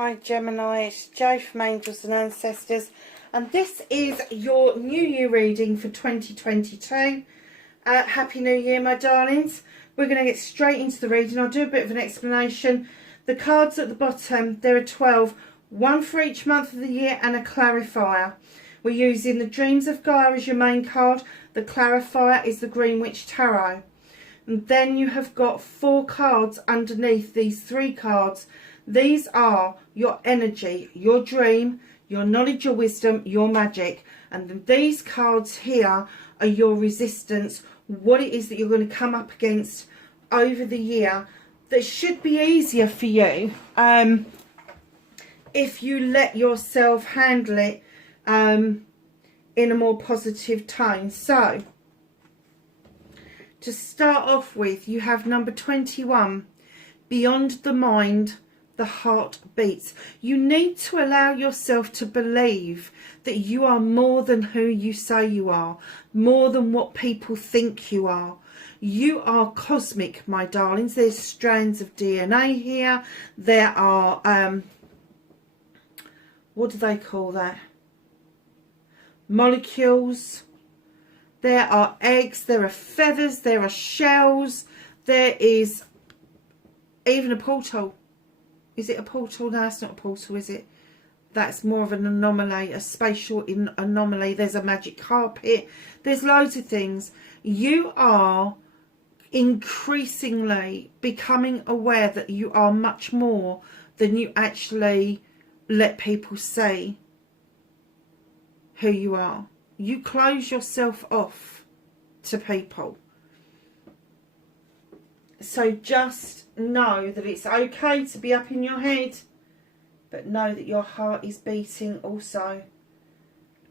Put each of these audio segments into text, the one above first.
Hi Gemini, it's Jo from Angels and Ancestors, and this is your New Year reading for 2022. Happy New Year, my darlings. We're going to get straight into the reading. I'll do a bit of an explanation. The cards at the bottom, there are 12, one for each month of the year and a clarifier. We're using the Dreams of Gaia as your main card. The clarifier is the Green Witch Tarot. And then you have got 4 cards underneath these 3 cards. These are your energy, your dream, your knowledge, your wisdom, your magic. And then these cards here are your resistance, what it is that you're going to come up against over the year that should be easier for you if you let yourself handle it in a more positive tone. So, to start off with, you have number 21, beyond the mind, the heart beats. You need to allow yourself to believe that you are more than who you say you are, more than what people think you are. You are cosmic, my darlings. There's strands of DNA here. There are, what do they call that? Molecules. There are eggs, there are feathers, there are shells. There is even a portal. Is it a portal? No, it's not a portal, is it? That's more of an anomaly, a spatial anomaly. There's a magic carpet. There's loads of things. You are increasingly becoming aware that you are much more than you actually let people say who you are. You close yourself off to people. So just know that it's okay to be up in your head, but know that your heart is beating also,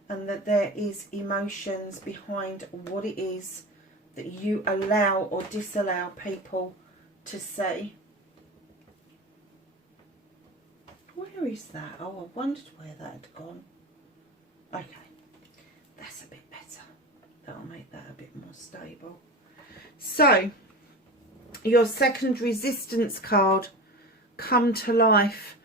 and that there is emotions behind what it is that you allow or disallow people to say. Where is that? Oh, I wondered where that had gone. Okay, that's a bit better. That'll make that a bit more stable. So, your second resistance card, come to life.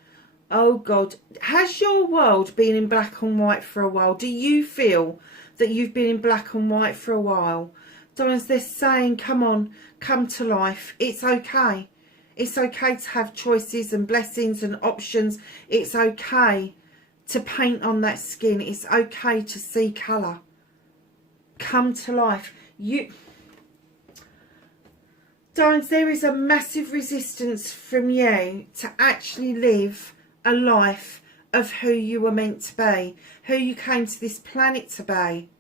Oh God, has your world been in black and white for a while? Do you feel that you've been in black and white for a while? Darlings, they're saying, come on, come to life. It's okay. It's okay to have choices and blessings and options. It's okay to paint on that skin. It's okay to see colour. Come to life. Darlings, there is a massive resistance from you to actually live a life of who you were meant to be, who you came to this planet to be.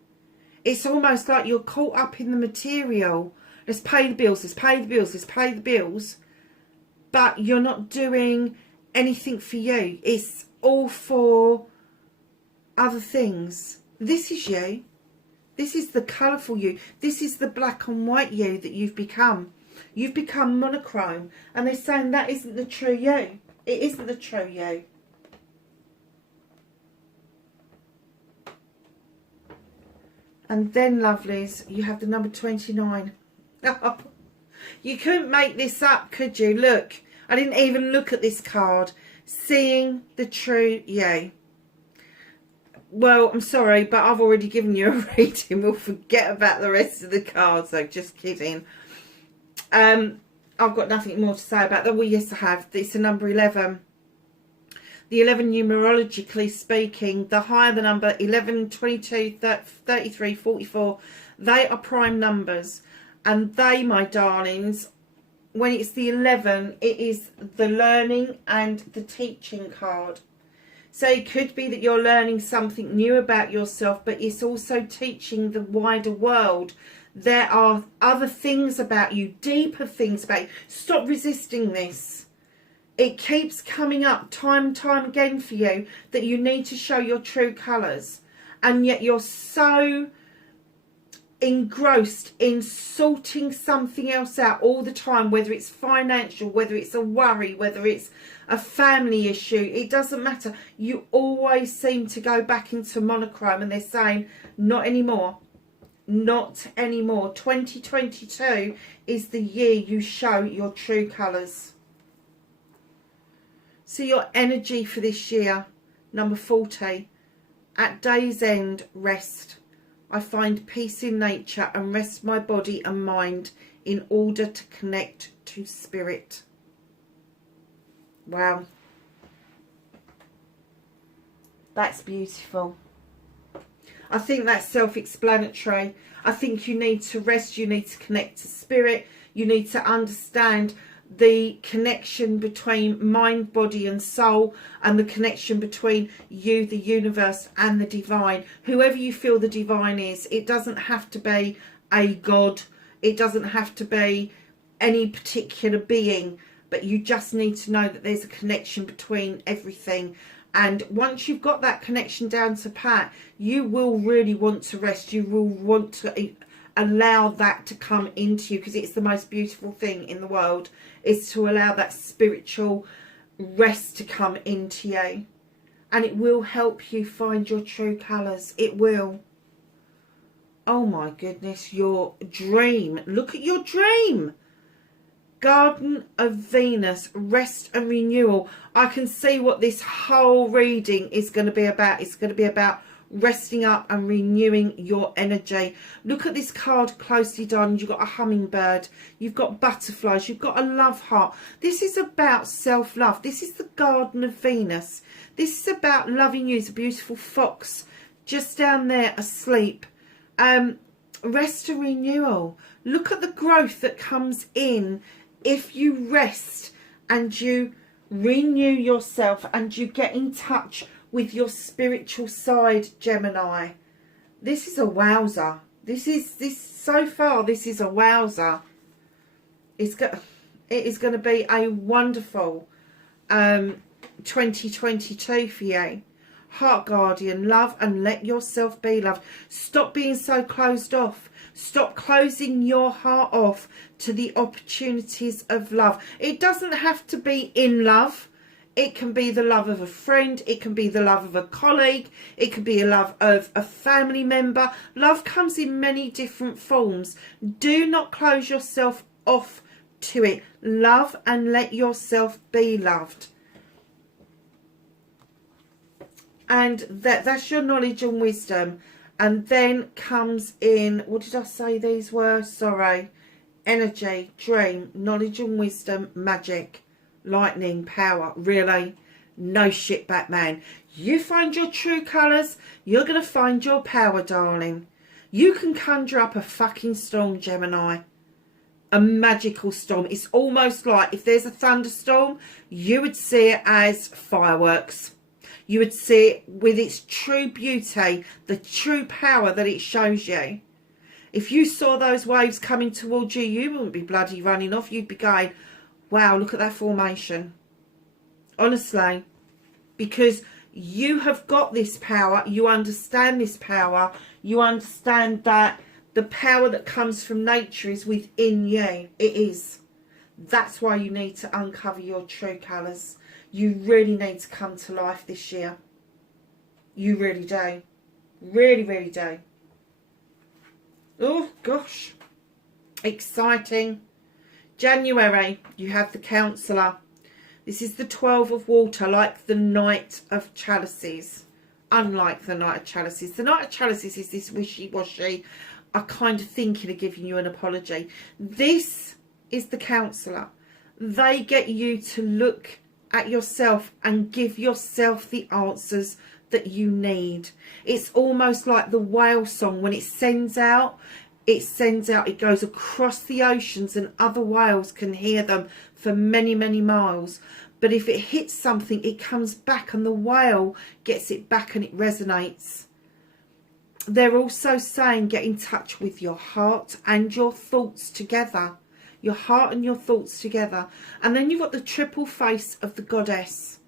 It's almost like you're caught up in the material. Let's pay the bills, let's pay the bills, let's pay the bills. But you're not doing anything for you. It's all for other things. This is you. This is the colourful you. This is the black and white you that you've become. You've become monochrome, and they're saying that isn't the true you. It isn't the true you. And then, lovelies, you have the number 29. You couldn't make this up, could you? Look, I didn't even look at this card. Seeing the true you. Well, I'm sorry, but I've already given you a reading. We'll forget about the rest of the cards, though. Just kidding. I've got nothing more to say about that. Well, yes, I have. It's the number 11. The 11, numerologically speaking, the higher the number, 11, 22, 33, 44, they are prime numbers. And they, my darlings, when it's the 11, it is the learning and the teaching card. So it could be that you're learning something new about yourself, but it's also teaching the wider world. There are other things about you, deeper things about you. Stop resisting this. It keeps coming up time and time again for you that you need to show your true colours. And yet you're so engrossed in sorting something else out all the time, whether it's financial, whether it's a worry, whether it's a family issue. It doesn't matter. You always seem to go back into monochrome, and they're saying, not anymore. Not anymore. 2022 is the year you show your true colours. So your energy for this year, number 40, at day's end, rest. I find peace in nature and rest my body and mind in order to connect to spirit. Wow. That's beautiful. I think that's self-explanatory. I think you need to rest, you need to connect to spirit, you need to understand the connection between mind, body and soul, and the connection between you, the universe and the divine. Whoever you feel the divine is, it doesn't have to be a god, it doesn't have to be any particular being, but you just need to know that there's a connection between everything. And once you've got that connection down to pat, you will really want to rest. You will want to allow that to come into you, because it's the most beautiful thing in the world, is to allow that spiritual rest to come into you. And it will help you find your true colours. It will. Oh my goodness, your dream. Look at your dream. Garden of Venus, rest and renewal. I can see what this whole reading is going to be about. It's going to be about resting up and renewing your energy. Look at this card closely, darling. You've got a hummingbird, you've got butterflies, you've got a love heart. This is about self-love. This is the Garden of Venus. This is about loving you. It's a beautiful fox just down there asleep. Rest and renewal. Look at the growth that comes in if you rest and you renew yourself and you get in touch with your spiritual side, Gemini. This is a wowzer. So far this is a wowzer. It is going to be a wonderful 2022 for you. Heart guardian, love and let yourself be loved. Stop being so closed off. Stop closing your heart off to the opportunities of love. It doesn't have to be in love. It can be the love of a friend. It can be the love of a colleague. It can be a love of a family member. Love comes in many different forms. Do not close yourself off to it. Love and let yourself be loved. And that's your knowledge and wisdom. And then comes in, what did I say these were? Sorry. Energy, dream, knowledge and wisdom, magic, lightning, power. Really? No shit, Batman. You find your true colours, you're going to find your power, darling. You can conjure up a fucking storm, Gemini. A magical storm. It's almost like if there's a thunderstorm, you would see it as fireworks. You would see it with its true beauty, the true power that it shows you. If you saw those waves coming towards you, you wouldn't be bloody running off. You'd be going, wow, look at that formation. Honestly. Because you have got this power. You understand this power. You understand that the power that comes from nature is within you. It is. That's why you need to uncover your true colours. You really need to come to life this year. You really do. Really, really do. Oh, gosh. Exciting. January, you have the Counsellor. This is the 12 of water, like the Knight of Chalices. Unlike the Knight of Chalices. The Knight of Chalices is this wishy-washy, I kind of thinking of giving you an apology. This is the Counsellor. They get you to look at yourself and give yourself the answers that you need. It's almost like the whale song. When it sends out, it goes across the oceans and other whales can hear them for many, many miles. But if it hits something, it comes back and the whale gets it back and it resonates. They're also saying get in touch with your heart and your thoughts together. Your heart and your thoughts together. And then you've got the triple face of the goddess.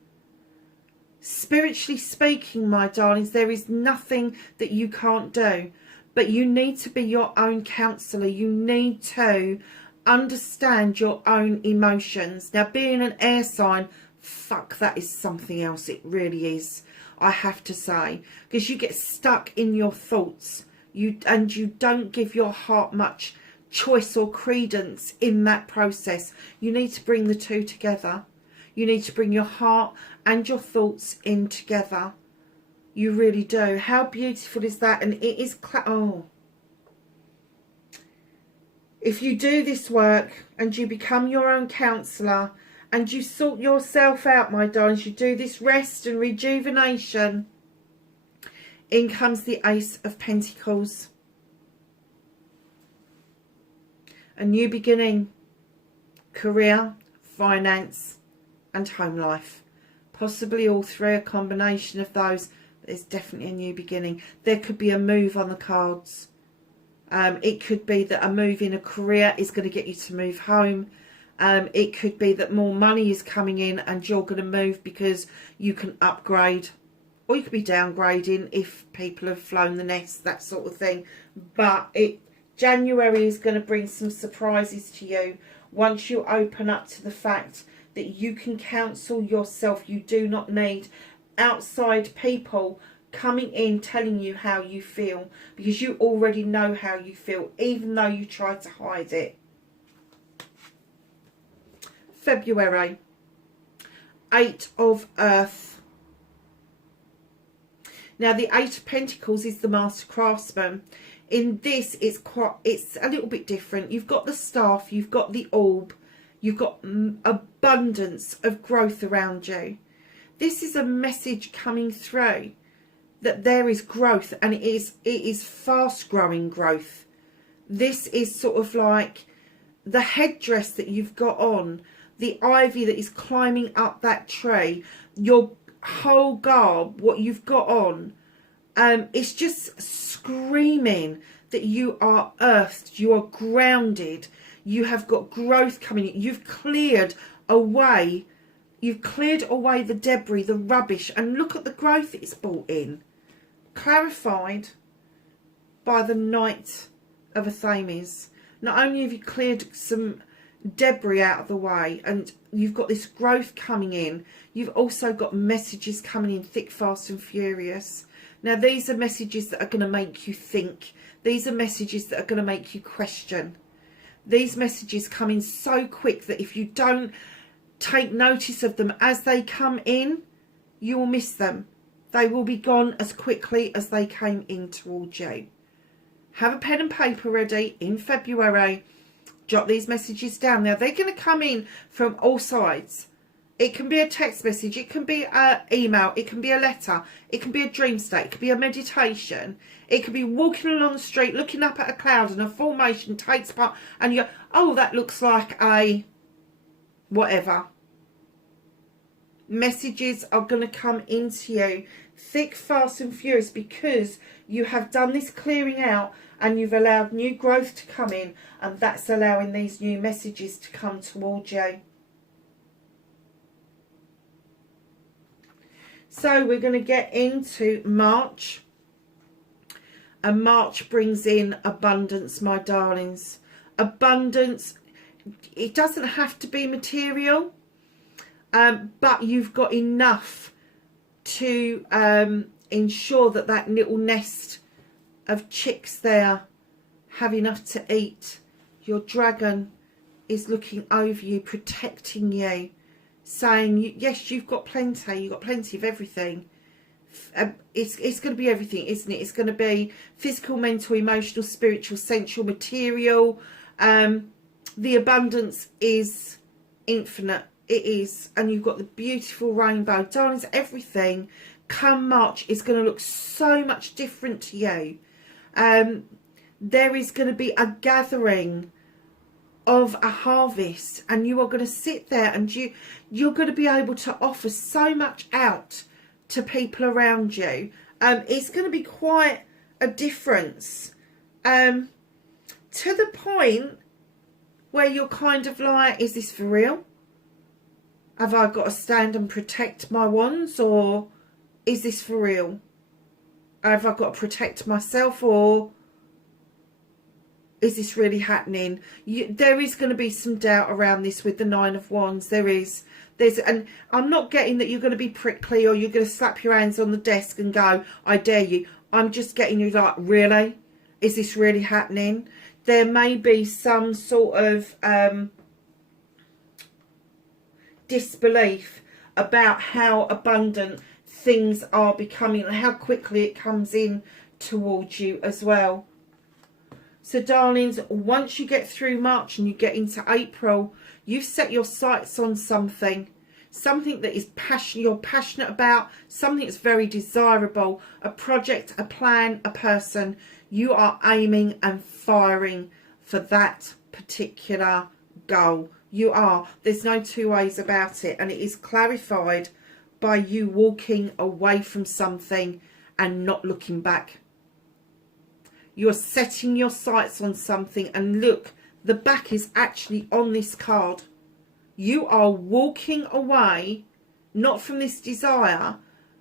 Spiritually speaking, my darlings, there is nothing that you can't do. But you need to be your own counsellor. You need to understand your own emotions. Now, being an air sign, fuck, that is something else. It really is, I have to say. Because you get stuck in your thoughts. You don't give your heart much choice or credence in that process. You need to bring the two together. You need to bring your heart and your thoughts in together. You really do. How beautiful is that? And it is, oh. If you do this work and you become your own counsellor and you sort yourself out, my darlings, you do this rest and rejuvenation, in comes the Ace of Pentacles. A new beginning, career, finance and home life. Possibly all three, a combination of those. There's definitely a new beginning. There could be a move on the cards. It could be that a move in a career is going to get you to move home. It could be that more money is coming in and you're going to move because you can upgrade. Or you could be downgrading if people have flown the nest, that sort of thing. But January is going to bring some surprises to you once you open up to the fact that you can counsel yourself. You do not need outside people coming in telling you how you feel, because you already know how you feel, even though you try to hide it. February, 8 of Earth. Now the 8 of Pentacles is the Master Craftsman. In this, it's a little bit different. You've got the staff, you've got the orb, you've got abundance of growth around you. This is a message coming through that there is growth, and it is fast growing growth. This is sort of like the headdress that you've got on, the ivy that is climbing up that tree, your whole garb, what you've got on. It's just screaming that you are earthed, you are grounded, you have got growth coming in. You've cleared away the debris, the rubbish, and look at the growth it's brought in. Clarified by the Knight of Athames. Not only have you cleared some debris out of the way and you've got this growth coming in, you've also got messages coming in thick, fast and furious. Now these are messages that are going to make you think. These are messages that are going to make you question. These messages come in so quick that if you don't take notice of them as they come in, you will miss them. They will be gone as quickly as they came in towards you. Have a pen and paper ready in February. Jot these messages down. Now they're going to come in from all sides. It can be a text message, it can be an email, it can be a letter, it can be a dream state, it can be a meditation, it could be walking along the street, looking up at a cloud and a formation takes part and you're, oh, that looks like a whatever. Messages are going to come into you thick, fast and furious, because you have done this clearing out and you've allowed new growth to come in, and that's allowing these new messages to come towards you. So we're going to get into March, and March brings in abundance, my darlings. Abundance, it doesn't have to be material, but you've got enough to ensure that that little nest of chicks there have enough to eat. Your dragon is looking over you, protecting you, saying, yes, you've got plenty of everything. It's going to be everything, isn't it? It's going to be physical, mental, emotional, spiritual, sensual, material. The abundance is infinite. It is. And you've got the beautiful rainbow. Darlings, everything come March is going to look so much different to you. There is going to be a gathering of a harvest, and you are going to sit there and you're going to be able to offer so much out to people around you. It's going to be quite a difference, to the point where you're kind of like, is this for real? Have I got to stand and protect my wands, or is this for real? Have I got to protect myself, or is this really happening? There is going to be some doubt around this with the Nine of Wands. And I'm not getting that you're going to be prickly or you're going to slap your hands on the desk and go, I dare you. I'm just getting you like, really? Is this really happening? There may be some sort of disbelief about how abundant things are becoming and how quickly it comes in towards you as well. So darlings, once you get through March and you get into April, you've set your sights on something that is you're passionate about, something that's very desirable, a project, a plan, a person. You are aiming and firing for that particular goal. You are. There's no two ways about it. And it is clarified by you walking away from something and not looking back. You're setting your sights on something, and look, the back is actually on this card. You are walking away, not from this desire,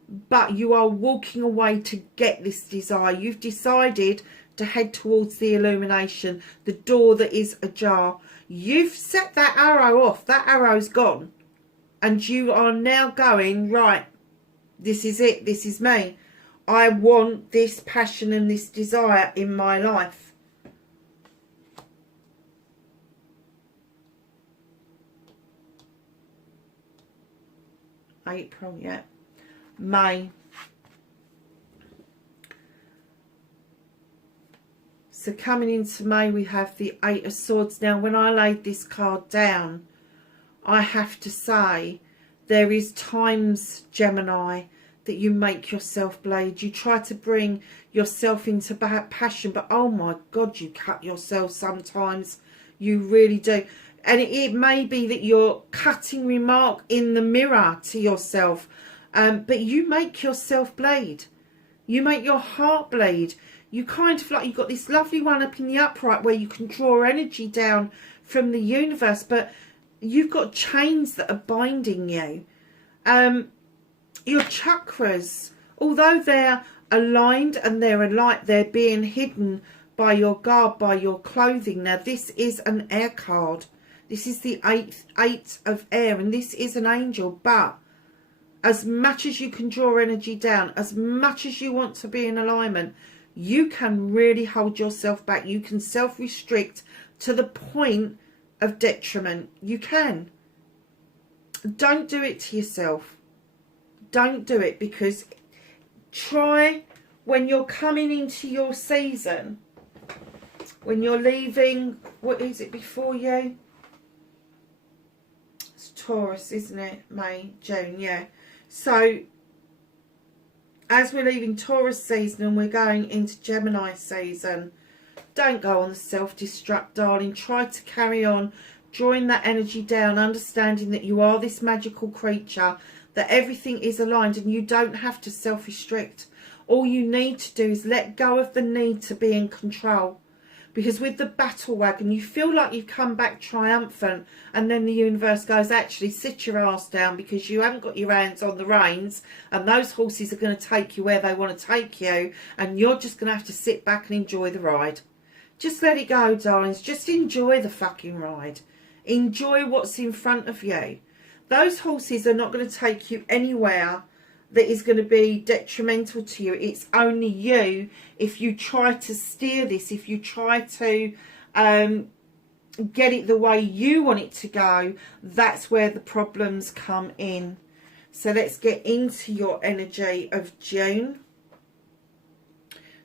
but you are walking away to get this desire. You've decided to head towards the illumination, the door that is ajar. You've set that arrow off. That arrow's gone. And you are now going, right, this is it. This is me. I want this passion and this desire in my life. April, yeah. May. So coming into May, we have the Eight of Swords. Now, when I laid this card down, I have to say, there is times, Gemini, that you make yourself bleed. You try to bring yourself into passion, but oh my God, you cut yourself sometimes. You really do. And it may be that you're cutting remark in the mirror to yourself, but you make yourself bleed. You make your heart bleed. You kind of like, you've got this lovely one up in the upright where you can draw energy down from the universe, but you've got chains that are binding you. Your chakras, although they're aligned and they're alight, they're being hidden by your garb, by your clothing. Now, this is an air card. This is the eight of air, and this is an angel. But as much as you can draw energy down, as much as you want to be in alignment, you can really hold yourself back. You can self-restrict to the point of detriment. You can. Don't do it to yourself. Don't do it, because try when you're coming into your season, when you're leaving, what is it before you? It's Taurus, isn't it? May, June, yeah. So as we're leaving Taurus season and we're going into Gemini season, don't go on the self-destruct, darling. Try to carry on, drawing that energy down, understanding that you are this magical creature, that everything is aligned and you don't have to self-restrict. All you need to do is let go of the need to be in control. Because with the battle wagon, you feel like you've come back triumphant, and then the universe goes, actually, sit your ass down, because you haven't got your hands on the reins, and those horses are going to take you where they want to take you, and you're just going to have to sit back and enjoy the ride. Just let it go, darlings. Just enjoy the fucking ride. Enjoy what's in front of you. Those horses are not going to take you anywhere that is going to be detrimental to you. It's only you, if you try to steer this, if you try to get it the way you want it to go, that's where the problems come in. So let's get into your energy of June.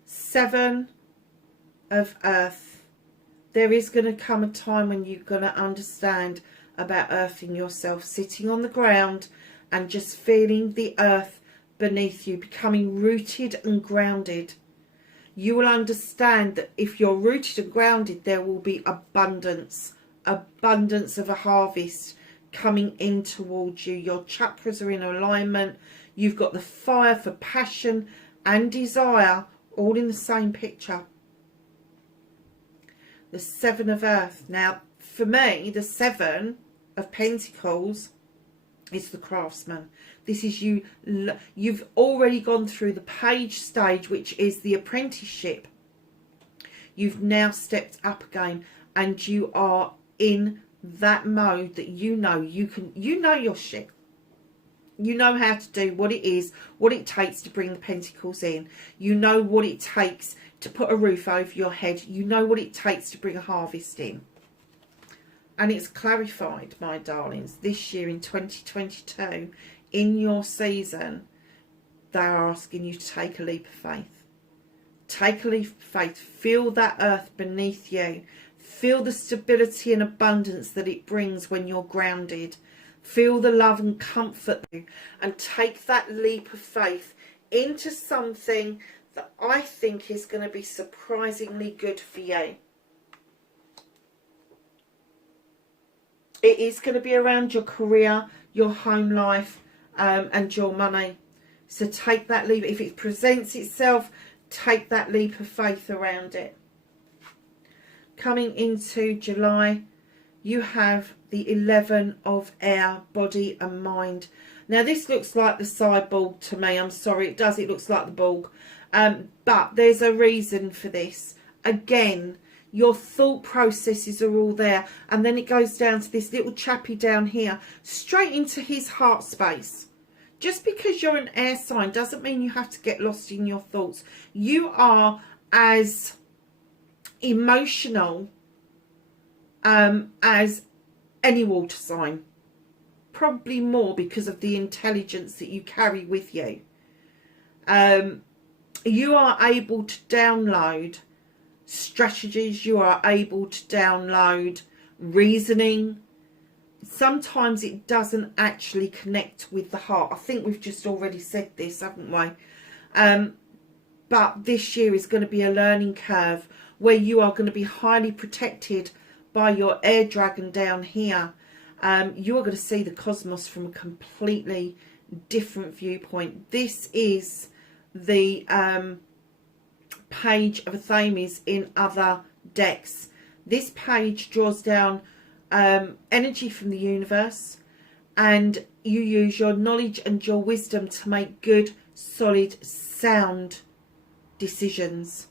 Seven of Earth. There is going to come a time when you're going to understand about earthing yourself, sitting on the ground and just feeling the earth beneath you, becoming rooted and grounded. You will understand that if you're rooted and grounded, there will be abundance of a harvest coming in towards you. Your chakras are in alignment. You've got the fire for passion and desire all in the same picture. The Seven of Earth. Now, for me, the Seven of Pentacles is the craftsman. This is you. You've already gone through the page stage, which is the apprenticeship. You've now stepped up again, and you are in that mode that you know you can. You know your shit. You know how to do what it is, what it takes to bring the pentacles in. You know what it takes to put a roof over your head. You know what it takes to bring a harvest in. And it's clarified, my darlings, this year in 2022, in your season, they're asking you to take a leap of faith. Take a leap of faith. Feel that earth beneath you. Feel the stability and abundance that it brings when you're grounded. Feel the love and comfort. And take that leap of faith into something that I think is going to be surprisingly good for you. It is going to be around your career, your home life, and your money. So take that leap. If it presents itself, take that leap of faith around it. Coming into July, you have the 11 of air, body and mind. Now this looks like the cyborg to me. I'm sorry, it does. It looks like the Borg. But there's a reason for this. Again, your thought processes are all there. And then it goes down to this little chappy down here, straight into his heart space. Just because you're an air sign doesn't mean you have to get lost in your thoughts. You are as emotional as any water sign. Probably more because of the intelligence that you carry with you. You are able to download strategies. You are able to download reasoning. Sometimes it doesn't actually connect with the heart. I think we've just already said this, haven't we? But this year is going to be a learning curve where you are going to be highly protected by your air dragon down here. You are going to see the cosmos from a completely different viewpoint. This is the page of Athames in other decks. This page draws down energy from the universe, and you use your knowledge and your wisdom to make good, solid, sound decisions.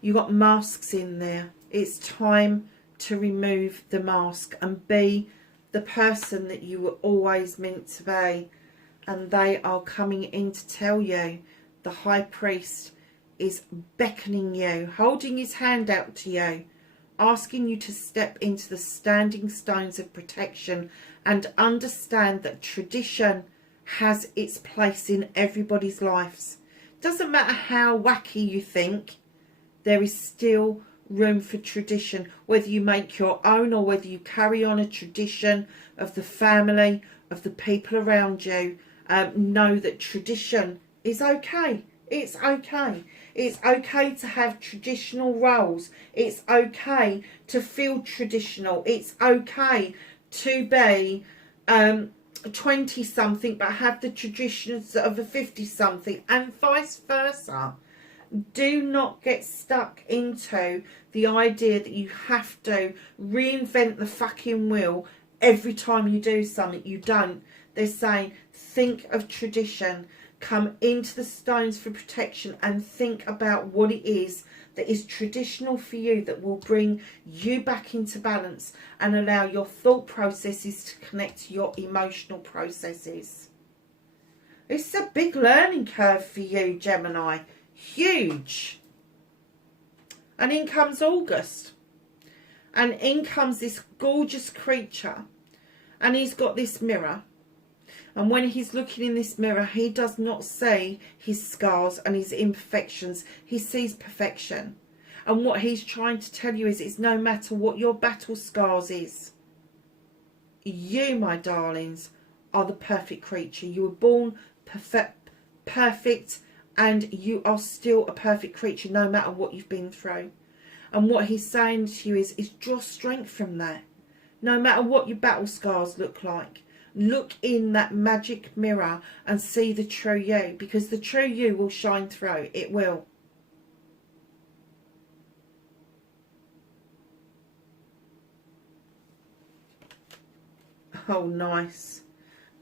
You got masks in there. It's time to remove the mask and be the person that you were always meant to be. And they are coming in to tell you. The high priest is beckoning you, holding his hand out to you, asking you to step into the standing stones of protection and understand that tradition has its place in everybody's lives. Doesn't matter how wacky you think, there is still room for tradition. Whether you make your own or whether you carry on a tradition of the family, of the people around you, know that tradition is okay. It's okay. It's okay to have traditional roles. It's okay to feel traditional. It's okay to be 20-something but have the traditions of a 50-something, and vice versa. Do not get stuck into the idea that you have to reinvent the fucking wheel every time you do something. You don't. They're saying, think of tradition. Come into the stones for protection and think about what it is that is traditional for you, that will bring you back into balance and allow your thought processes to connect to your emotional processes. It's a big learning curve for you, Gemini. Huge. And in comes August. And in comes this gorgeous creature. And he's got this mirror. And when he's looking in this mirror, he does not see his scars and his imperfections. He sees perfection. And what he's trying to tell you is, it's no matter what your battle scars is. You, my darlings, are the perfect creature. You were born perfect, and you are still a perfect creature no matter what you've been through. And what he's saying to you is draw strength from that. No matter what your battle scars look like. Look in that magic mirror and see the true you, because the true you will shine through. It will. Oh, nice.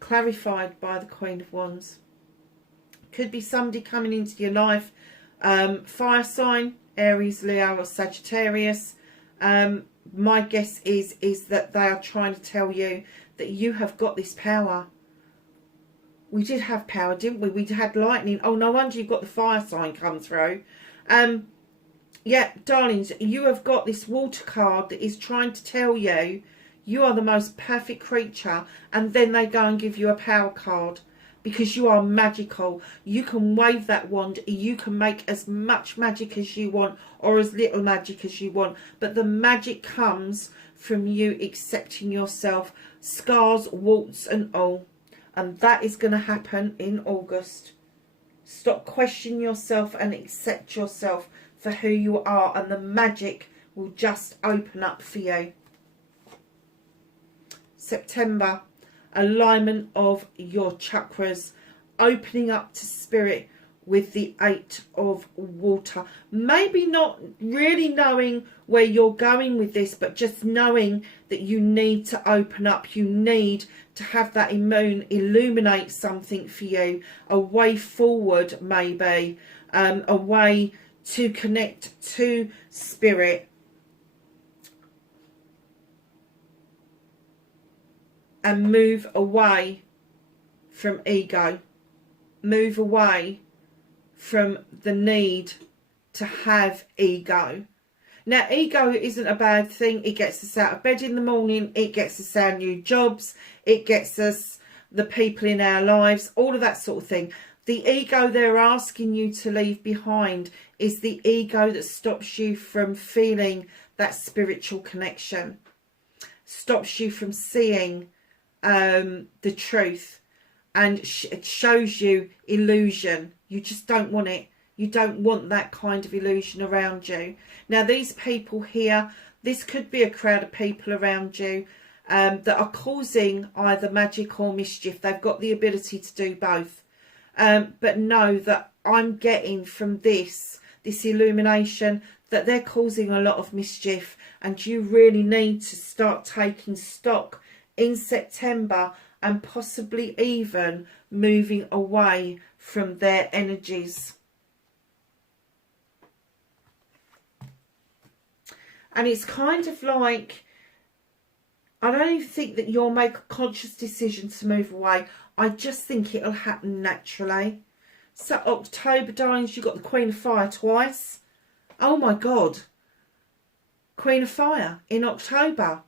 Clarified by the Queen of Wands. Could be somebody coming into your life. Fire sign, Aries, Leo or Sagittarius. My guess is that they are trying to tell you that you have got this power. We did have power, didn't we? We had lightning. Oh, no wonder you've got the fire sign come through. Yeah, darlings, you have got this water card that is trying to tell you You are the most perfect creature. And then they go and give you a power card. Because you are magical. You can wave that wand. You can make as much magic as you want, or as little magic as you want. But the magic comes from you accepting yourself. Scars, warts and all. And that is going to happen in August. Stop questioning yourself and accept yourself for who you are. And the magic will just open up for you. September. Alignment of your chakras, opening up to spirit with the 8 of water. Maybe not really knowing where you're going with this, but just knowing that you need to open up. You need to have that moon illuminate something for you, a way forward, maybe a way to connect to spirit. And move away from ego. Move away from the need to have ego. Now, ego isn't a bad thing. It gets us out of bed in the morning. It gets us our new jobs. It gets us the people in our lives. All of that sort of thing. The ego they're asking you to leave behind is the ego that stops you from feeling that spiritual connection. Stops you from seeing the truth, and it shows you illusion. You just don't want it. You don't want that kind of illusion around you. Now, these people here, this could be a crowd of people around you that are causing either magic or mischief. They've got the ability to do both. But know that I'm getting from this illumination that they're causing a lot of mischief, and you really need to start taking stock in September and possibly even moving away from their energies. And it's kind of like, I don't even think that you'll make a conscious decision to move away. I just think it'll happen naturally. So October, darlings, you've got the Queen of Fire twice. Oh my God. Queen of Fire in October.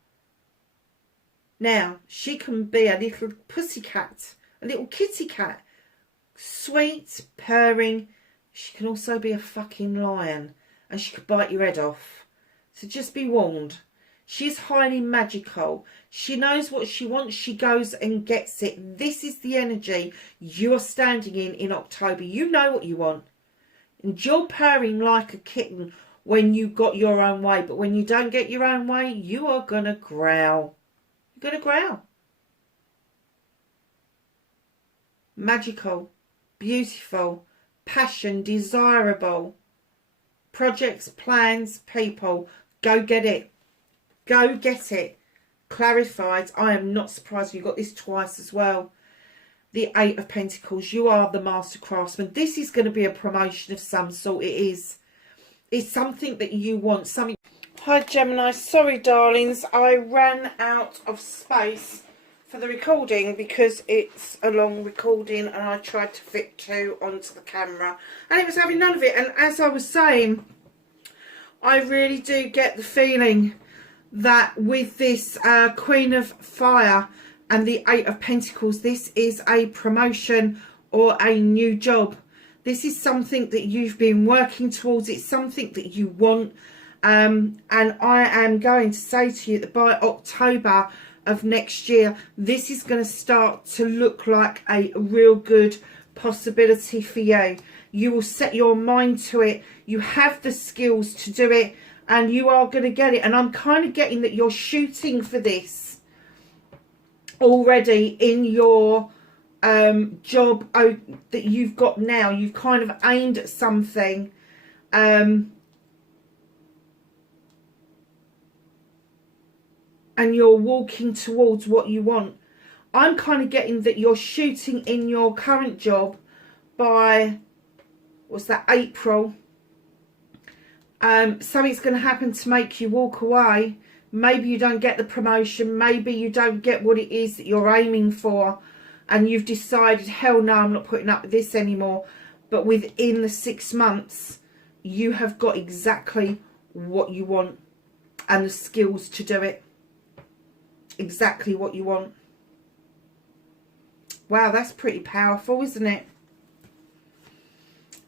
Now, she can be a little pussycat, a little kitty cat. Sweet, purring. She can also be a fucking lion. And she could bite your head off. So just be warned. She's highly magical. She knows what she wants. She goes and gets it. This is the energy you are standing in October. You know what you want. And you're purring like a kitten when you got your own way. But when you don't get your own way, you are going to growl. You're going to growl. Magical, beautiful, passion, desirable. Projects, plans, people. Go get it. Go get it. Clarified. I am not surprised you got this twice as well. The 8 of Pentacles. You are the master craftsman. This is going to be a promotion of some sort. It is. It's something that you want. Something. Hi Gemini, sorry darlings, I ran out of space for the recording because it's a long recording and I tried to fit 2 onto the camera and it was having none of it. And as I was saying, I really do get the feeling that with this Queen of Fire and the 8 of Pentacles, this is a promotion or a new job. This is something that you've been working towards. It's something that you want. And I am going to say to you that by October of next year, this is going to start to look like a real good possibility for you. You will set your mind to it. You have the skills to do it and you are going to get it. And I'm kind of getting that you're shooting for this already in your job that you've got now. You've kind of aimed at something. And you're walking towards what you want. I'm kind of getting that you're shooting in your current job by, what's that, April. Something's going to happen to make you walk away. Maybe you don't get the promotion. Maybe you don't get what it is that you're aiming for. And you've decided, hell no, I'm not putting up with this anymore. But within the 6 months, you have got exactly what you want and the skills to do it. exactly what you want. Wow, that's pretty powerful, isn't it?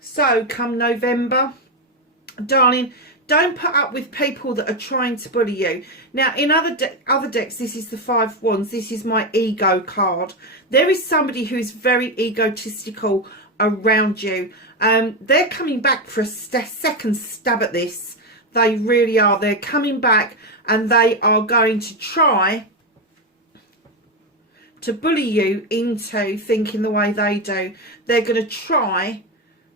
So come November, darling, don't put up with people that are trying to bully you. Now, in other decks, this is the Five of Wands. This is my ego card. There is somebody who's very egotistical around you. They're coming back for a second stab at this. They really are. They're coming back and they are going to try to bully you into thinking the way they do. They're going to try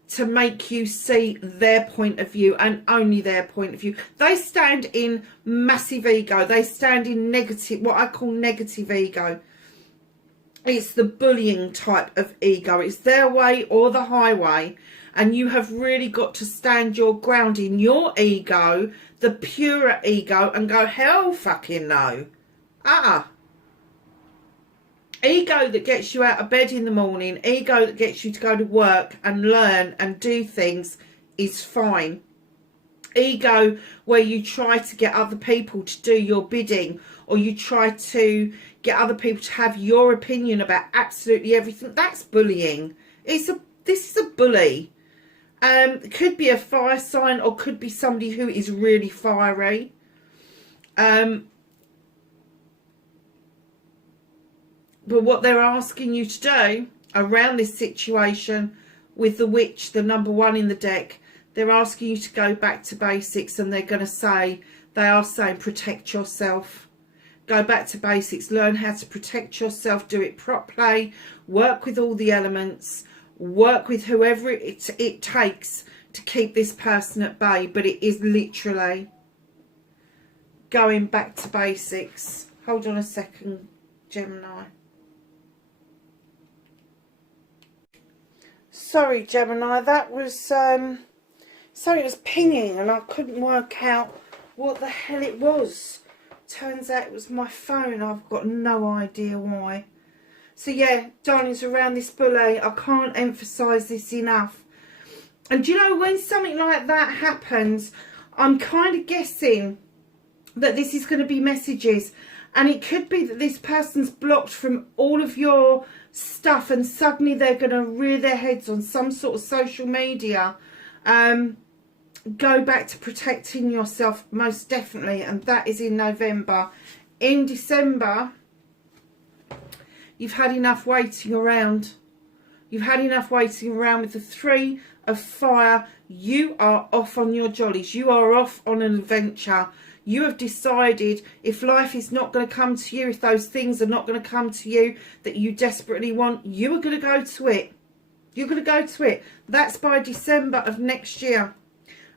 to make you see their point of view and only their point of view. They stand in massive ego. They stand in negative, what I call negative ego. It's the bullying type of ego. It's their way or the highway. And you have really got to stand your ground in your ego, the pure ego, and go, hell fucking no. Ego that gets you out of bed in the morning, ego that gets you to go to work and learn and do things is fine. Ego where you try to get other people to do your bidding, or you try to get other people to have your opinion about absolutely everything, that's bullying. This is a bully. It could be a fire sign, or could be somebody who is really fiery. But what they're asking you to do around this situation with the Witch, the number 1 in the deck, they're asking you to go back to basics, and they're going to say, they are saying, protect yourself. Go back to basics, learn how to protect yourself, do it properly, work with all the elements, work with whoever it takes to keep this person at bay. But it is literally going back to basics. Hold on a second, Gemini. Sorry, Gemini, that was, so it was pinging and I couldn't work out what the hell it was. Turns out it was my phone. I've got no idea why. So yeah, darlings, around this bully, I can't emphasise this enough. And do you know, when something like that happens, I'm kind of guessing that this is going to be messages. And it could be that this person's blocked from all of your stuff, and suddenly they're going to rear their heads on some sort of social media. Go back to protecting yourself, most definitely, and that is in November. In December, you've had enough waiting around. You've had enough waiting around with the Three of Fire. You are off on your jollies. You are off on an adventure. You have decided, if life is not going to come to you, if those things are not going to come to you that you desperately want, you are going to go to it. You're going to go to it. That's by December of next year.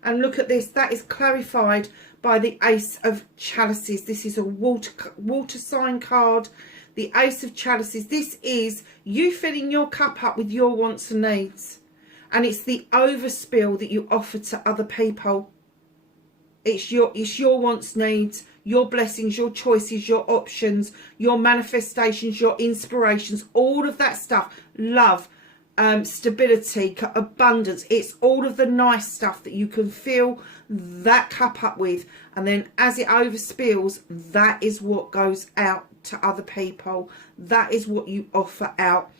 And look at this. That is clarified by the Ace of Chalices. This is a water sign card. The Ace of Chalices. This is you filling your cup up with your wants and needs. And it's the overspill that you offer to other people. It's your wants, needs, your blessings, your choices, your options, your manifestations, your inspirations, all of that stuff. Love, stability, abundance. It's all of the nice stuff that you can fill that cup up with. And then as it overspills, that is what goes out to other people. That is what you offer out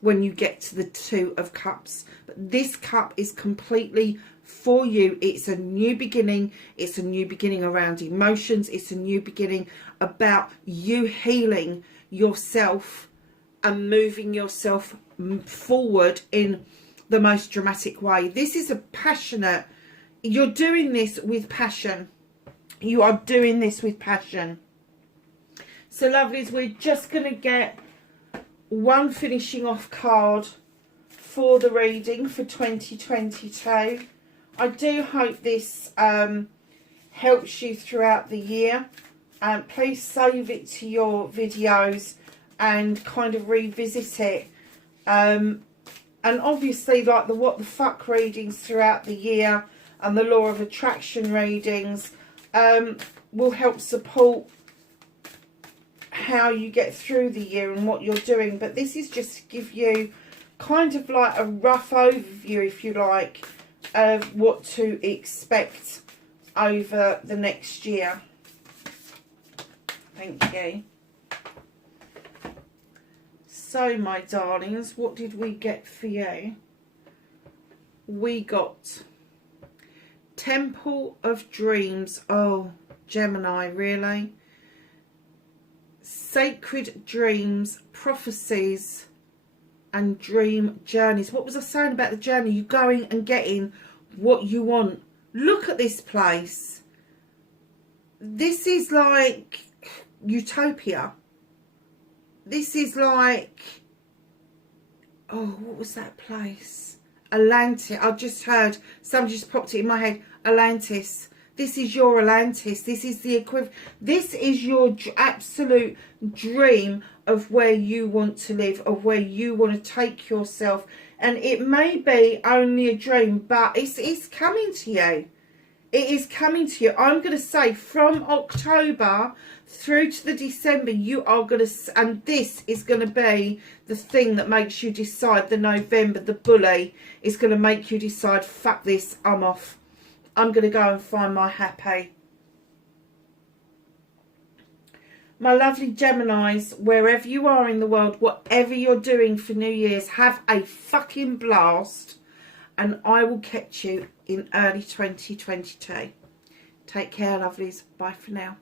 when you get to the Two of Cups. But this cup is completely for you. It's a new beginning. It's a new beginning around emotions. It's a new beginning about you healing yourself and moving yourself forward in the most dramatic way. This is a passionate, you're doing this with passion. You are doing this with passion. So lovelies, we're just going to get one finishing off card for the reading for 2022. I do hope this helps you throughout the year. Please save it to your videos and kind of revisit it. And obviously, like the what the fuck readings throughout the year and the law of attraction readings will help support how you get through the year and what you're doing. But this is just to give you kind of like a rough overview, if you like, of what to expect over the next year. Thank you. So, my darlings, what did we get for you? We got Temple of Dreams. Oh, Gemini, really? Sacred Dreams, Prophecies, and Dream Journeys. What was I saying about the journey? You're going and getting what you want. Look at this place. This is like utopia. This is like, oh, what was that place? Atlantis. I just heard, somebody just popped it in my head. Atlantis. This is your Atlantis. This is the equivalent. This is your absolute dream of where you want to live, of where you want to take yourself. And it may be only a dream, but it's coming to you. It is coming to you. I'm going to say from October through to the December, you are going to, and this is going to be the thing that makes you decide. The November, the bully, is going to make you decide, fuck this, I'm off. I'm going to go and find my happy. My lovely Geminis, wherever you are in the world, whatever you're doing for New Year's, have a fucking blast. And I will catch you in early 2022. Take care, lovelies. Bye for now.